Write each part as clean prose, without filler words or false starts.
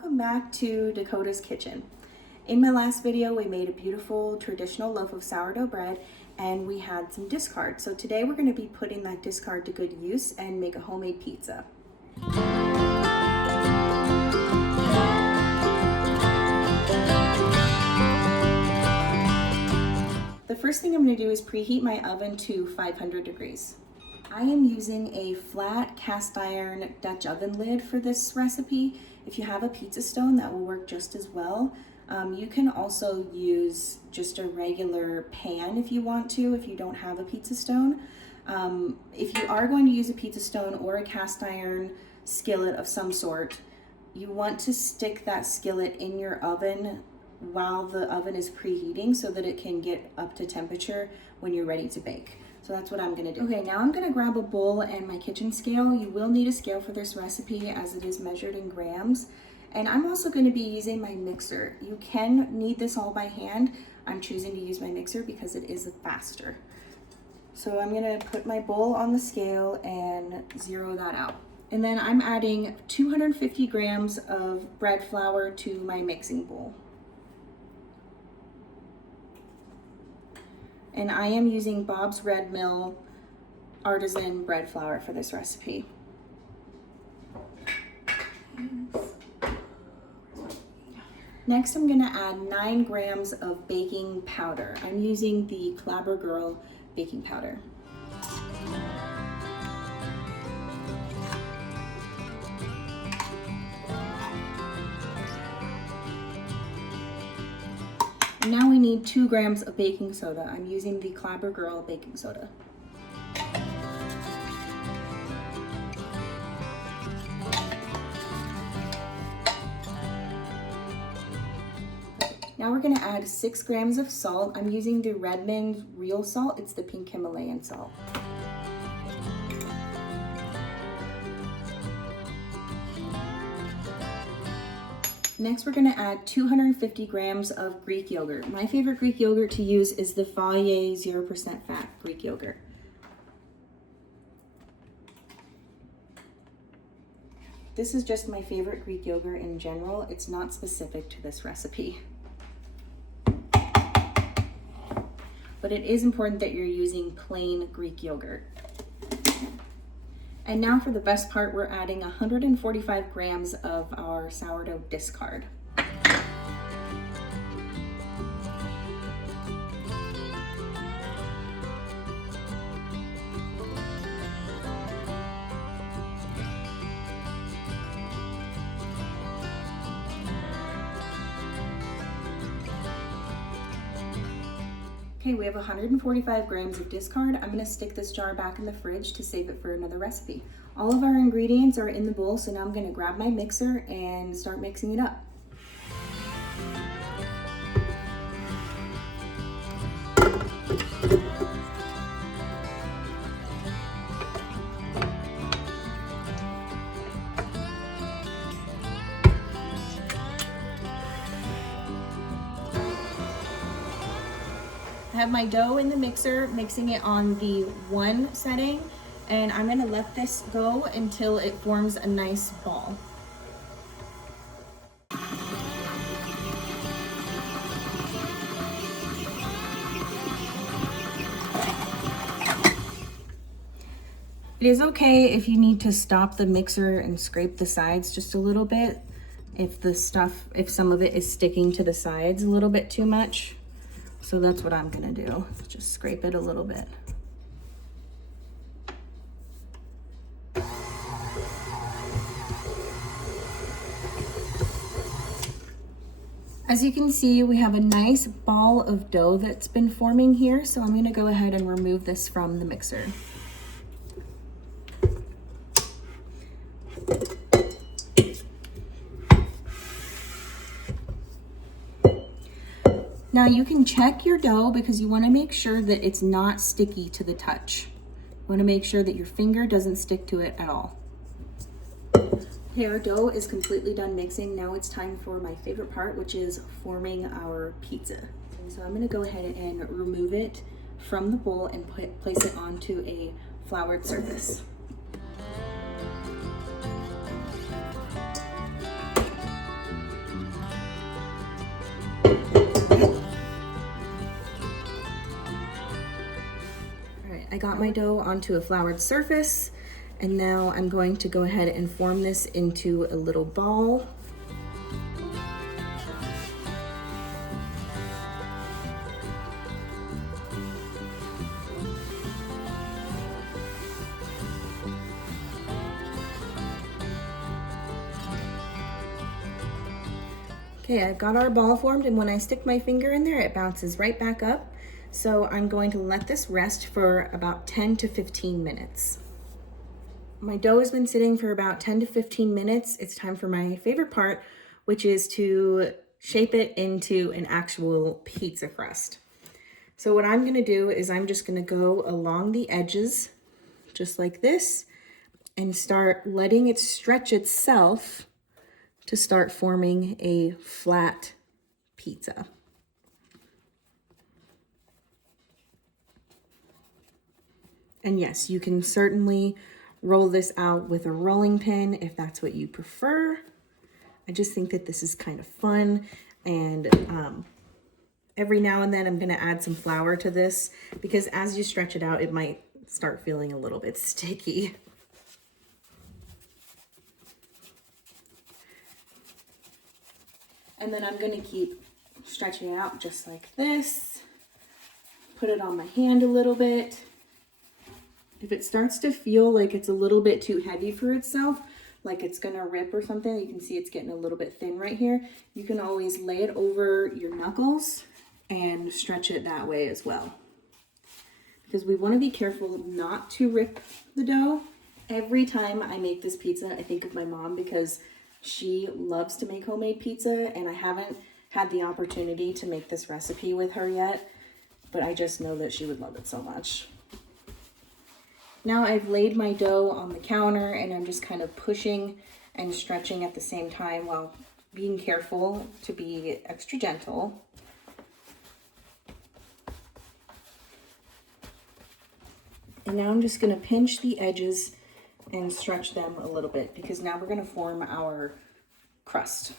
Welcome back to Dakota's Kitchen. In my last video, we made a beautiful traditional loaf of sourdough bread and we had some discard. So today we're going to be putting that discard to good use and make a homemade pizza. The first thing I'm going to do is preheat my oven to 500 degrees. I am using a flat cast iron Dutch oven lid for this recipe. If you have a pizza stone, that will work just as well. You can also use just a regular pan if you want to, if you don't have a pizza stone. If you are going to use a pizza stone or a cast iron skillet of some sort, you want to stick that skillet in your oven while the oven is preheating so that it can get up to temperature when you're ready to bake. So that's what I'm gonna do. Okay, now I'm gonna grab a bowl and my kitchen scale. You will need a scale for this recipe as it is measured in grams. And I'm also gonna be using my mixer. You can knead this all by hand. I'm choosing to use my mixer because it is faster. So I'm gonna put my bowl on the scale and zero that out. And then I'm adding 250 grams of bread flour to my mixing bowl. And I am using Bob's Red Mill artisan bread flour for this recipe. Next, I'm gonna add 9 grams of baking powder. I'm using the Clabber Girl baking powder. And now we need 2 grams of baking soda. I'm using the Clabber Girl baking soda. Now we're gonna add 6 grams of salt. I'm using the Redmond real salt. It's the pink Himalayan salt. Next, we're gonna add 250 grams of Greek yogurt. My favorite Greek yogurt to use is the Fage 0% fat Greek yogurt. This is just my favorite Greek yogurt in general. It's not specific to this recipe. But it is important that you're using plain Greek yogurt. And now for the best part, we're adding 145 grams of our sourdough discard. Okay, we have 145 grams of discard. I'm gonna stick this jar back in the fridge to save it for another recipe. All of our ingredients are in the bowl, so now I'm gonna grab my mixer and start mixing it up. I have my dough in the mixer, mixing it on the 1 setting, and I'm gonna let this go until it forms a nice ball. It is okay if you need to stop the mixer and scrape the sides just a little bit if some of it is sticking to the sides a little bit too much. So that's what I'm gonna do, just scrape it a little bit. As you can see, we have a nice ball of dough that's been forming here, so I'm gonna go ahead and remove this from the mixer. Now you can check your dough because you want to make sure that it's not sticky to the touch. You want to make sure that your finger doesn't stick to it at all. Okay, our dough is completely done mixing. Now it's time for my favorite part, which is forming our pizza. So I'm going to go ahead and remove it from the bowl and place it onto a floured surface. All right, I got my dough onto a floured surface, and now I'm going to go ahead and form this into a little ball. Okay, I've got our ball formed, and when I stick my finger in there, it bounces right back up. So I'm going to let this rest for about 10 to 15 minutes. My dough has been sitting for about 10 to 15 minutes. It's time for my favorite part, which is to shape it into an actual pizza crust. So what I'm gonna do is I'm just gonna go along the edges, just like this, and start letting it stretch itself to start forming a flat pizza. And yes, you can certainly roll this out with a rolling pin if that's what you prefer. I just think that this is kind of fun, and every now and then I'm gonna add some flour to this because as you stretch it out, it might start feeling a little bit sticky. And then I'm gonna keep stretching it out just like this. Put it on my hand a little bit. If it starts to feel like it's a little bit too heavy for itself, like it's gonna rip or something, you can see it's getting a little bit thin right here. You can always lay it over your knuckles and stretch it that way as well. Because we wanna be careful not to rip the dough. Every time I make this pizza, I think of my mom because she loves to make homemade pizza, and I haven't had the opportunity to make this recipe with her yet, but I just know that she would love it so much. Now I've laid my dough on the counter, and I'm just kind of pushing and stretching at the same time while being careful to be extra gentle. And now I'm just gonna pinch the edges and stretch them a little bit because now we're gonna form our crust.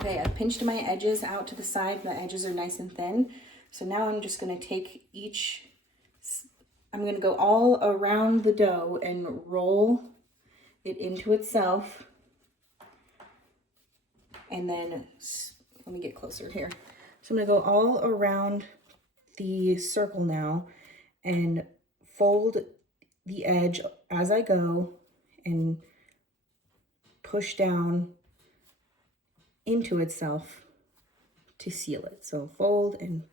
Okay, I've pinched my edges out to the side. The edges are nice and thin. So now I'm just gonna take I'm gonna go all around the dough and roll it into itself. And then, let me get closer here. So I'm gonna go all around the circle now and fold the edge as I go and push down into itself to seal it. So fold and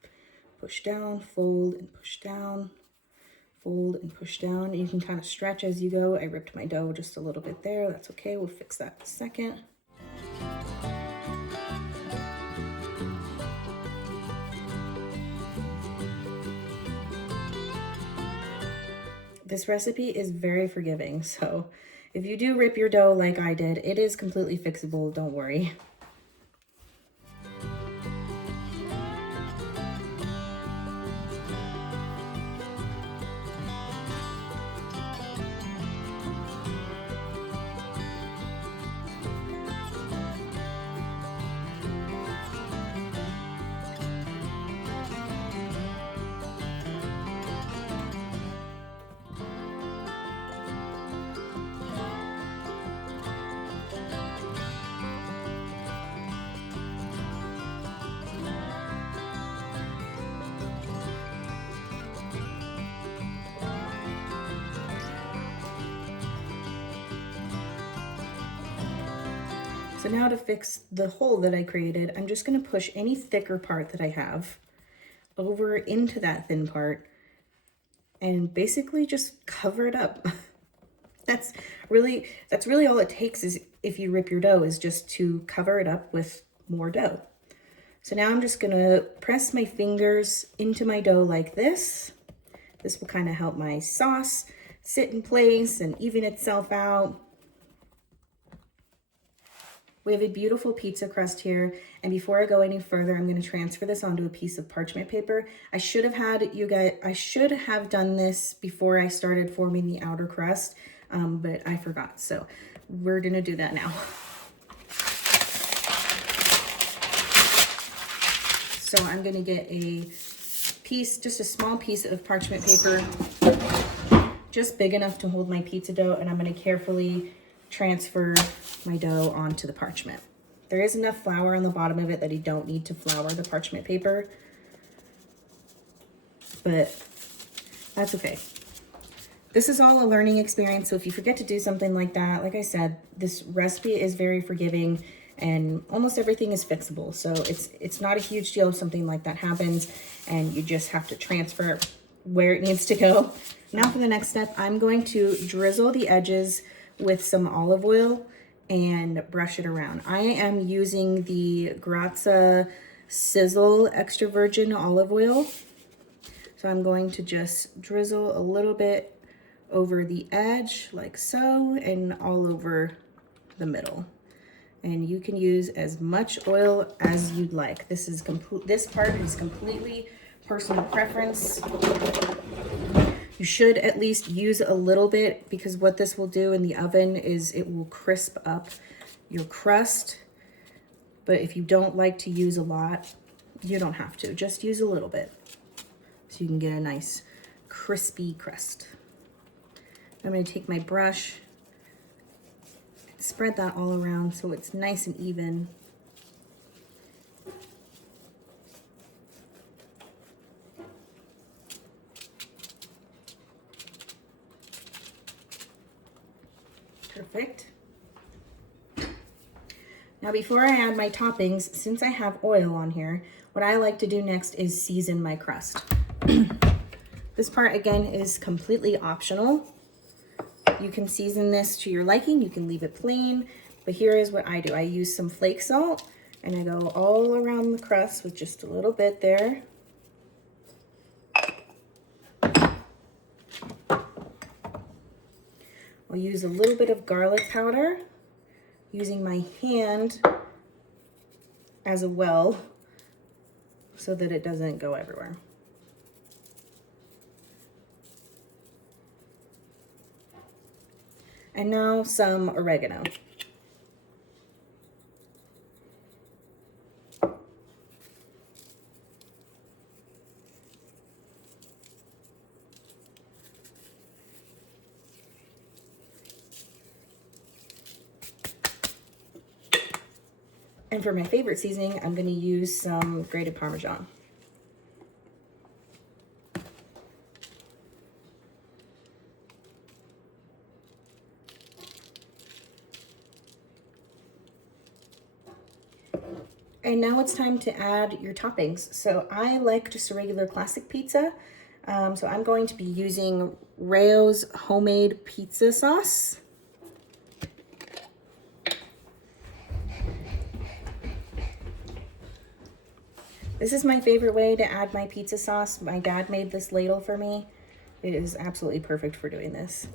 push down, fold and push down, fold and push down. You can kind of stretch as you go. I ripped my dough just a little bit there. That's okay, we'll fix that in a second. This recipe is very forgiving, so if you do rip your dough like I did, it is completely fixable, don't worry. So now to fix the hole that I created, I'm just gonna push any thicker part that I have over into that thin part and basically just cover it up. That's really all it takes is if you rip your dough is just to cover it up with more dough. So now I'm just gonna press my fingers into my dough like this This will kind of help my sauce sit in place and even itself out. We have a beautiful pizza crust here, and before I go any further, I'm going to transfer this onto a piece of parchment paper. I should have done this before I started forming the outer crust, but I forgot. So we're going to do that now. So I'm going to get a piece, just a small piece of parchment paper, just big enough to hold my pizza dough, and I'm going to carefully transfer my dough onto the parchment. There is enough flour on the bottom of it that you don't need to flour the parchment paper, but that's okay. This is all a learning experience, so if you forget to do something like that, like I said, this recipe is very forgiving and almost everything is fixable. So it's not a huge deal if something like that happens, and you just have to transfer where it needs to go. Now for the next step, I'm going to drizzle the edges with some olive oil and brush it around. I am using the Grazia Sizzle extra virgin olive oil. So I'm going to just drizzle a little bit over the edge like so, and all over the middle. And you can use as much oil as you'd like. This part is completely personal preference. You should at least use a little bit, because what this will do in the oven is it will crisp up your crust. But if you don't like to use a lot, you don't have to. Just use a little bit so you can get a nice crispy crust. I'm going to take my brush and spread that all around so it's nice and even. Perfect. Now before I add my toppings, since I have oil on here, what I like to do next is season my crust. This part again is completely optional. You can season this to your liking, you can leave it plain, but here is what I do. I use some flake salt and I go all around the crust with just a little bit there. I'll use a little bit of garlic powder, using my hand as a well so that it doesn't go everywhere. And now some oregano. And for my favorite seasoning, I'm going to use some grated Parmesan. And now it's time to add your toppings. So I like just a regular classic pizza. So I'm going to be using Rao's homemade pizza sauce. This is my favorite way to add my pizza sauce. My dad made this ladle for me. It is absolutely perfect for doing this.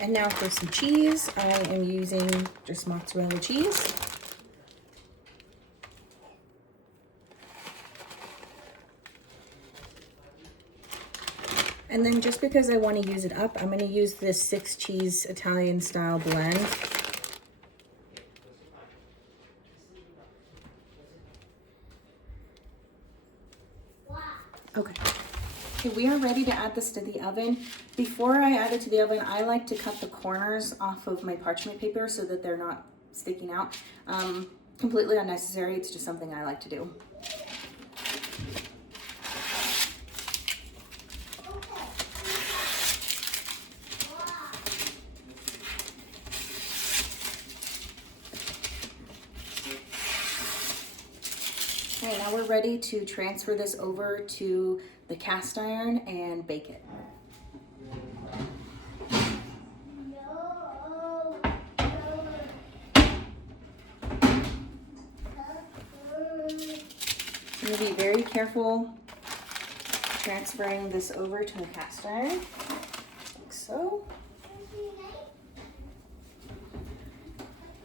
And now for some cheese, I am using just mozzarella cheese. And then just because I want to use it up, I'm going to use this 6 cheese Italian style blend. Okay, we are ready to add this to the oven. Before I add it to the oven, I like to cut the corners off of my parchment paper so that they're not sticking out. Completely unnecessary, it's just something I like to do. Okay, now we're ready to transfer this over to the cast iron and bake it. I'm going to be very careful transferring this over to the cast iron, like so.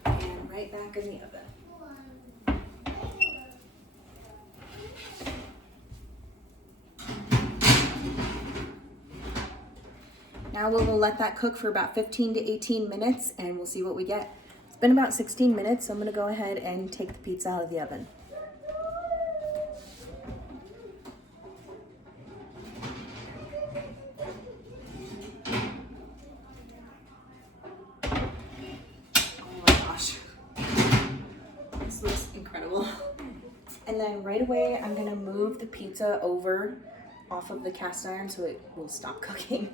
And right back in the oven. Now we'll let that cook for about 15 to 18 minutes and we'll see what we get. It's been about 16 minutes, so I'm gonna go ahead and take the pizza out of the oven. Oh my gosh, this looks incredible. And then right away, I'm gonna move the pizza over off of the cast iron so it will stop cooking.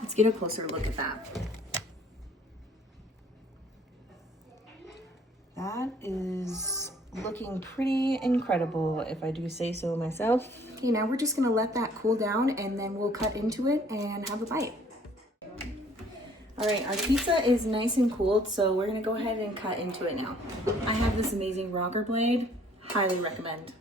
Let's get a closer look at that. That is looking pretty incredible, if I do say so myself. Okay, now we're just gonna let that cool down and then we'll cut into it and have a bite. All right, our pizza is nice and cooled, so we're gonna go ahead and cut into it now. I have this amazing rocker blade, highly recommend.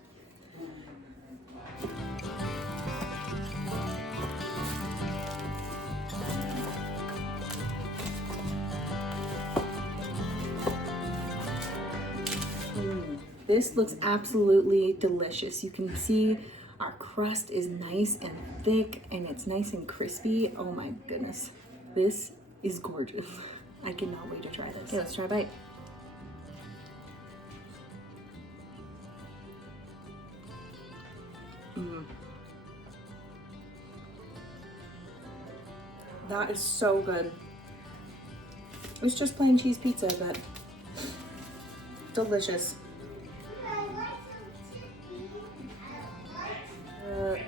This looks absolutely delicious. You can see our crust is nice and thick and it's nice and crispy. Oh my goodness, this is gorgeous. I cannot wait to try this. Okay, let's try a bite. That is so good. It's just plain cheese pizza, but delicious.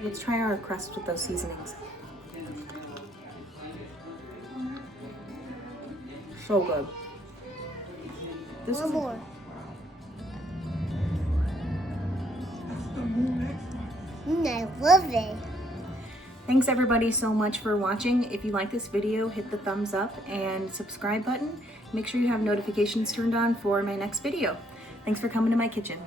Let's try our crust with those seasonings. So good. This is more. I love it. Thanks everybody so much for watching. If you like this video, hit the thumbs up and subscribe button. Make sure you have notifications turned on for my next video. Thanks for coming to my kitchen.